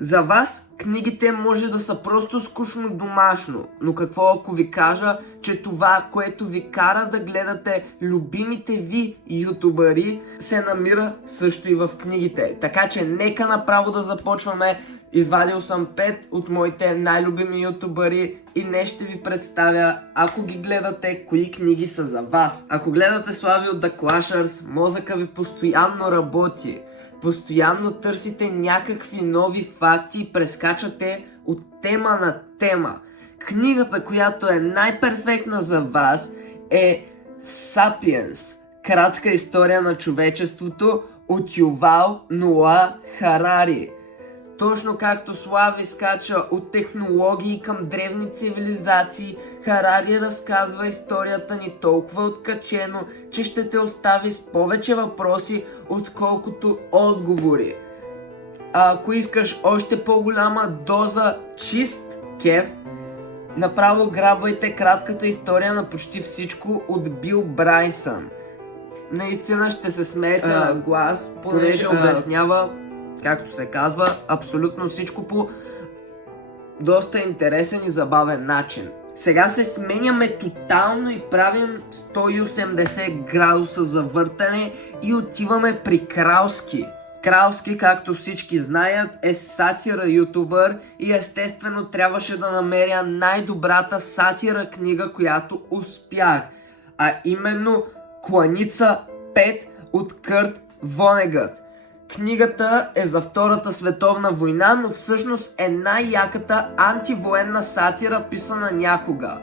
За вас книгите може да са просто скучно домашно, но какво ако ви кажа, че това, което ви кара да гледате любимите ви ютубъри, се намира също и в книгите. Така че нека направо да започваме. Извадил съм 5 от моите най-любими ютубъри и днес ще ви представя, ако ги гледате, кои книги са за вас. Ако гледате Слави от The Clashers, мозъка ви постоянно работи. Постоянно търсите някакви нови факти и прескачате от тема на тема. Книгата, която е най-перфектна за вас, е Sapiens. Кратка история на човечеството от Ювал Ноа Харари. Точно както Слави скача от технологии към древни цивилизации, Харари разказва историята ни толкова откачено, че ще те остави с повече въпроси, отколкото отговори. А ако искаш още по-голяма доза чист кеф, направо грабвайте кратката история на почти всичко от Бил Брайсън. Наистина ще се смеете на глас, понеже обяснява, както се казва, абсолютно всичко по доста интересен и забавен начин. Сега се сменяме тотално и правим 180 градуса завъртане и отиваме при Кралски. Кралски, както всички знаят, е сатира ютубър и естествено трябваше да намеря най-добрата сатира книга, която успях. А именно Кланица 5 от Кърт Вонегът. Книгата е за Втората световна война, но всъщност е най-яката антивоенна сатира, писана някога.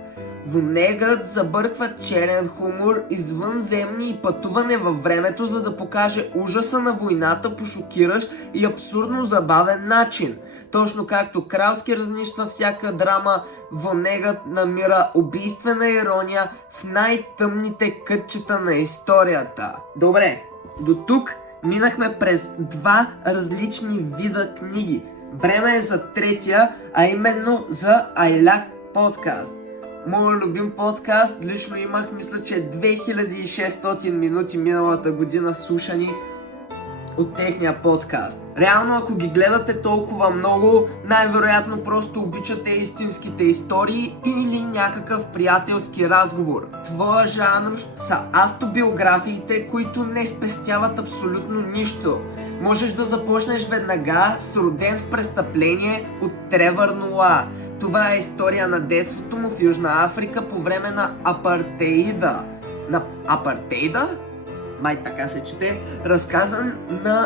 Вонегът забърква черен хумор, извънземни и пътуване във времето, за да покаже ужаса на войната по шокиращ и абсурдно забавен начин. Точно както Кралски разнищва всяка драма, Вонегът намира убийствена ирония в най-тъмните кътчета на историята. Добре, до тук минахме през два различни вида книги. Време е за третия, а именно за Айляк подкаст. Моят любим подкаст, лично имах, мисля, че 2600 минути миналата година слушани от техния подкаст. Реално, ако ги гледате толкова много, най-вероятно просто обичате истинските истории или някакъв приятелски разговор. Твоя жанр са автобиографиите, които не спестяват абсолютно нищо. Можеш да започнеш веднага с Роден в престъпление от Тревър Ноа. Това е история на детството му в Южна Африка по време на апартеида. На апартейда? Май така се чете, разказан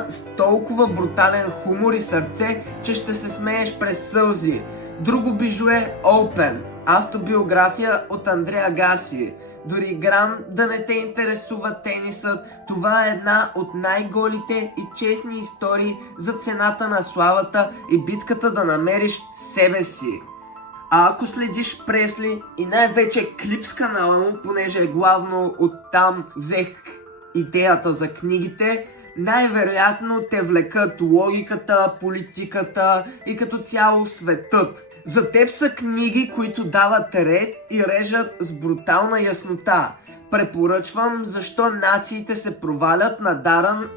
с толкова брутален хумор и сърце, че ще се смееш през сълзи. Друго бижу е Open, автобиография от Андреа Гаси. Дори грам да не те интересува тенисът, това е една от най-голите и честни истории за цената на славата и битката да намериш себе си. А ако следиш Пресли и най-вече Клипс канала му, понеже главно оттам взех идеята за книгите, най-вероятно те влекат логиката, политиката и като цяло светът. За теб са книги, които дават ред и режат с брутална яснота. Препоръчвам Защо нациите се провалят на Дарън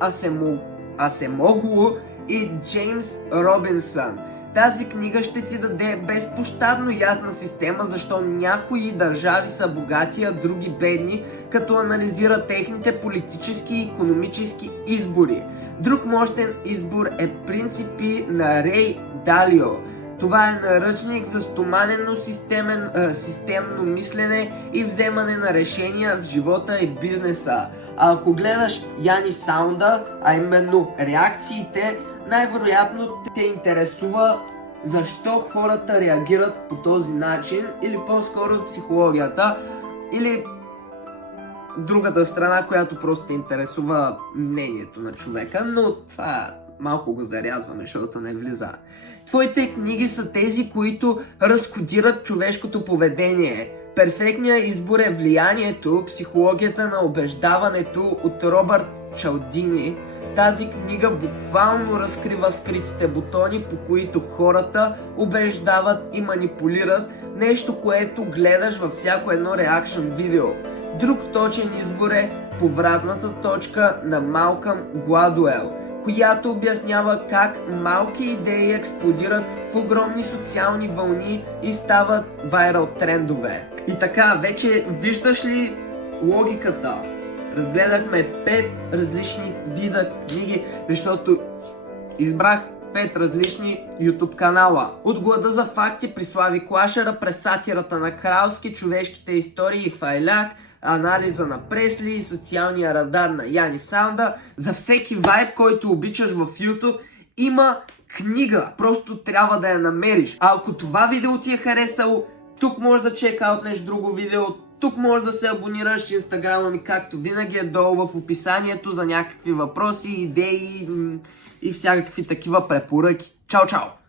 Асемоглу и Джеймс Робинсън. Тази книга ще ти даде безпощадно ясна система защо някои държави са богати, а други бедни, като анализира техните политически и икономически избори. Друг мощен избор е Принципи на Рей Далио. Това е наръчник за стоманено системно мислене и вземане на решения в живота и бизнеса. А ако гледаш Яни Саунда, а именно реакциите, най-вероятно те интересува защо хората реагират по този начин, или по-скоро психологията, или другата страна, която просто те интересува мнението на човека, но това малко го зарязваме, защото не влиза. Твоите книги са тези, които разкодират човешкото поведение. Перфектният избор е Влиянието, психологията на убеждаването от Робърт Чалдини. Тази книга буквално разкрива скритите бутони, по които хората убеждават и манипулират, нещо, което гледаш във всяко едно реакшн видео. Друг точен избор е Повратната точка на Малкъм Гладуел. която обяснява как малки идеи експлодират в огромни социални вълни и стават вайрал трендове. И така, вече виждаш ли логиката? Разгледахме 5 различни вида книги, защото избрах 5 различни YouTube канала. От глада за факти при Слави Клашера, през сатирата на Кралски, човешките истории и Файляк, анализа на Пресли и социалния радар на Яни Саунда. За всеки вайб, който обичаш в YouTube, има книга. Просто трябва да я намериш. А ако това видео ти е харесало, тук може да чекаутнеш друго видео. Тук може да се абонираш, инстаграма ми както винаги е долу в описанието за някакви въпроси, идеи и всякакви такива препоръки. Чао, чао!